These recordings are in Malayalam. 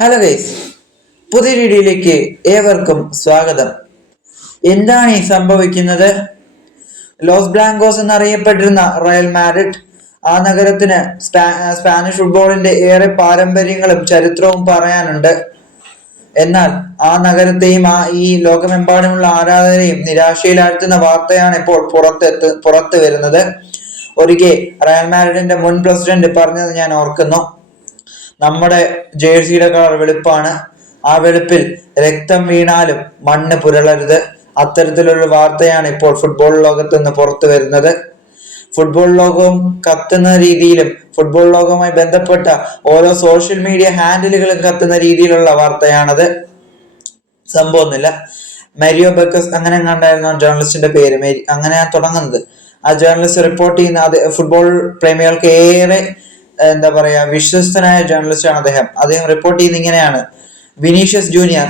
ഹലോ ഗൈസ് പുതിയ വീഡിയോയിലേക്ക് ഏവർക്കും സ്വാഗതം. എന്താണ് ഈ സംഭവിക്കുന്നത്? ലോസ് ബ്ലാങ്കോസ് എന്നറിയപ്പെട്ടിരുന്ന റയൽ മാഡ്രിഡ് ആ നഗരത്തിന് സ്പാനിഷ് ഫുട്ബോളിന്റെ ഏറെ പാരമ്പര്യങ്ങളും ചരിത്രവും പറയാനുണ്ട്. എന്നാൽ ആ നഗരത്തെയും ആ ഈ ലോകമെമ്പാടുമുള്ള ആരാധകരെയും നിരാശയിലാഴ്ത്തുന്ന വാർത്തയാണ് ഇപ്പോൾ പുറത്തെത്ത് പുറത്തു വരുന്നത്. ഒരിക്കൽ റയൽ മാഡ്രിഡിന്റെ മുൻ പ്രസിഡന്റ് പറഞ്ഞത് ഞാൻ ഓർക്കുന്നു. നമ്മുടെ ജേഴ്സിയുടെ കളർ വെളുപ്പാണ്. ആ വെളുപ്പിൽ രക്തം വീണാലും മണ്ണ് പുരളരുത്. അത്തരത്തിലുള്ള വാർത്തയാണ് ഇപ്പോൾ ഫുട്ബോൾ ലോകത്ത് നിന്ന് പുറത്തു വരുന്നത്. ഫുട്ബോൾ ലോകവും കത്തുന്ന രീതിയിലും ഫുട്ബോൾ ലോകവുമായി ബന്ധപ്പെട്ട ഓരോ സോഷ്യൽ മീഡിയ ഹാൻഡിലുകളും കത്തുന്ന രീതിയിലുള്ള വാർത്തയാണത്. സംഭവമൊന്നുമില്ല മരിയോ ബക്കസ് അങ്ങനെ കണ്ടായിരുന്നു ജേർണലിസ്റ്റിന്റെ പേര്. മേരി അങ്ങനെ തുടങ്ങുന്നത്. ആ ജേർണലിസ്റ്റ് റിപ്പോർട്ട് ചെയ്യുന്ന അത് ഫുട്ബോൾ പ്രേമികൾക്ക് ഏറെ എന്താ പറയാ വിശ്വസ്തനായ ജേർണലിസ്റ്റ് ആണ് അദ്ദേഹം. അദ്ദേഹം റിപ്പോർട്ട് ചെയ്യുന്ന ഇങ്ങനെയാണ്. വിനീഷ്യസ് ജൂനിയർ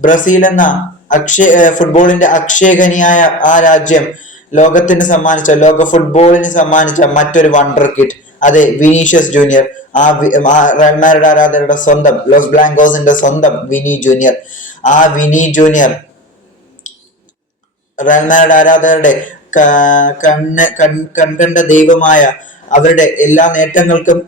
ബ്രസീൽ എന്ന അക്ഷയ ഫുട്ബോളിന്റെ അക്ഷയഖനിയായ ആ രാജ്യം ലോകത്തിന് സമ്മാനിച്ച ലോക ഫുട്ബോളിന് സമ്മാനിച്ച മറ്റൊരു വണ്ടർ കിറ്റ് അതെ വിനീഷ്യസ് ജൂനിയർ. ആ ആ ആരാധകരുടെ സ്വന്തം ലോസ് ബ്ലാങ്കോസിന്റെ സ്വന്തം വിനി ജൂനിയർ. ആ വിനി ജൂനിയർ മാഡ്രിഡ് ആരാധകരുടെ കണ്ണ് കൺകണ്ട ദൈവമായ അവരുടെ എല്ലാ നേട്ടങ്ങൾക്കും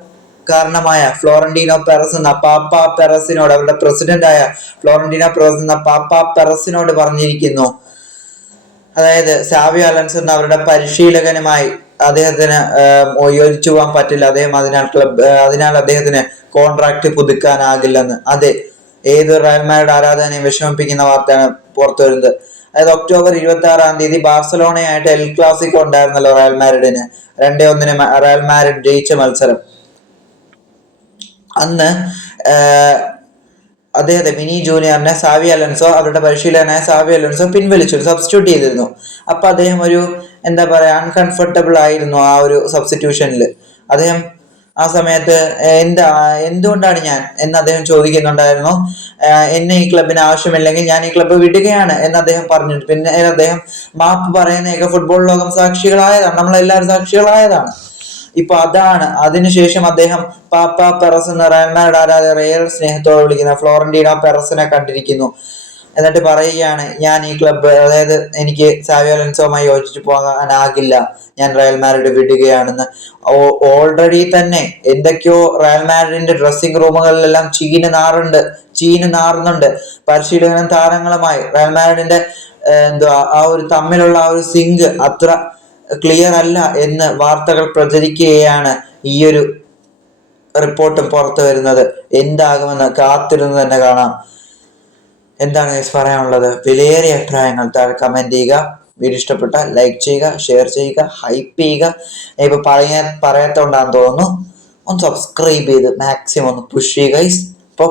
കാരണമായ ഫ്ലോറന്റീനോ പെറസ് എന്ന പാപ്പ പെറസിനോട് അവരുടെ പ്രസിഡന്റായ ഫ്ലോറന്റീനോ പെറസ് എന്ന പാപ്പ പെറസിനോട് പറഞ്ഞിരിക്കുന്നു. അതായത് സാവി അലൻസ് എന്ന അവരുടെ പരിശീലകനുമായി അദ്ദേഹത്തിന് യോജിച്ചു പോകാൻ പറ്റില്ല. അദ്ദേഹം അതിനാൽ ക്ലബ് അതിനാൽ അദ്ദേഹത്തിന് കോൺട്രാക്ട് പുതുക്കാനാകില്ലെന്ന്. അതെ ഏത് റയൽമാരുടെ ആരാധനയും വിഷമിപ്പിക്കുന്ന വാർത്തയാണ് പുറത്തു വരുന്നത് അതായത് ഒക്ടോബർ ഇരുപത്തി ആറാം തീയതി ബാർസലോണയായിട്ട് എൽ ക്ലാസിക്കോ ഉണ്ടായിരുന്നല്ലോ റയൽ മാരിഡിന് രണ്ടേ ഒന്നിന് റയൽ മാരിഡ് ജയിച്ച മത്സരം. അന്ന് അദ്ദേഹത്തെ മിനി ജൂനിയറിനെ സാവി അലൻസോ അവരുടെ പരിശീലകനായ സാവി അലൻസോ പിൻവലിച്ചു സബ്സ്റ്റിറ്റ്യൂട്ട് ചെയ്തിരുന്നു. അപ്പൊ അദ്ദേഹം ഒരു എന്താ പറയാ അൺകംഫർട്ടബിൾ ആയിരുന്നു ആ ഒരു സബ്സ്റ്റിറ്റ്യൂഷനിൽ അദ്ദേഹം ആ സമയത്ത് എന്താ എന്തുകൊണ്ടാണ് ഞാൻ എന്ന് അദ്ദേഹം ചോദിക്കുന്നുണ്ടായിരുന്നു. എന്നെ ഈ ക്ലബിന് ആവശ്യമില്ലെങ്കിൽ ഞാൻ ഈ ക്ലബ്ബ് വിടുകയാണ് എന്ന് അദ്ദേഹം പറഞ്ഞു. പിന്നെ അദ്ദേഹം മാപ്പ് പറയുന്നതൊക്കെ ഫുട്ബോൾ ലോകം സാക്ഷികളായതാണ്. നമ്മളെല്ലാവരും സാക്ഷികളായതാണ്. ഇപ്പൊ അതാണ്. അതിനുശേഷം അദ്ദേഹം പാപ്പ പെറസ് എന്ന മാഡ്രിഡ് ആരാധകർ ഏറെ സ്നേഹത്തോടെ വിളിക്കുന്ന ഫ്ലോറന്റീനോ പെറസിനെ കണ്ടിരിക്കുന്നു. എന്നിട്ട് പറയുകയാണ് ഞാൻ ഈ ക്ലബ്ബ് അതായത് എനിക്ക് സാവിയോ ലെൻസോമായി യോജിച്ചു പോകാനാകില്ല. ഞാൻ റയൽ മാഡ്രിഡ് വിടുകയാണെന്ന്. ഓൾറെഡി തന്നെ എന്തൊക്കെയോ റയൽ മാഡ്രിഡിന്റെ ഡ്രസ്സിംഗ് റൂമുകളിലെല്ലാം ചീന് നാറുണ്ട് ചീന് നാറുന്നുണ്ട്. പരിശീലകനും താരങ്ങളുമായി റയൽ മാഡ്രിഡിന്റെ എന്തുവാ ആ ഒരു തമ്മിലുള്ള ആ ഒരു സിങ്ക് അത്ര ക്ലിയർ അല്ല എന്ന് വാർത്തകൾ പ്രചരിക്കുകയാണ് ഈ ഒരു റിപ്പോർട്ടും പുറത്തു വരുന്നത്. എന്താകുമെന്ന് കാത്തിരുന്ന് തന്നെ കാണാം. എന്താണ് ഗൈസ് പറയാനുള്ളത്? വിലയേറിയ അഭിപ്രായങ്ങൾ താഴെ കമന്റ് ചെയ്യുക. വീഡിയോ ഇഷ്ടപ്പെട്ട ലൈക്ക് ചെയ്യുക ഷെയർ ചെയ്യുക ഹൈപ്പ് ചെയ്യുക. ഇപ്പോൾ ഇപ്പൊ പറയാ പറയാത്തോണ്ടാന്ന് തോന്നുന്നു. ഒന്ന് സബ്സ്ക്രൈബ് ചെയ്ത് മാക്സിമം ഒന്ന് പുഷ് ചെയ്യുക ഗൈസ് അപ്പോൾ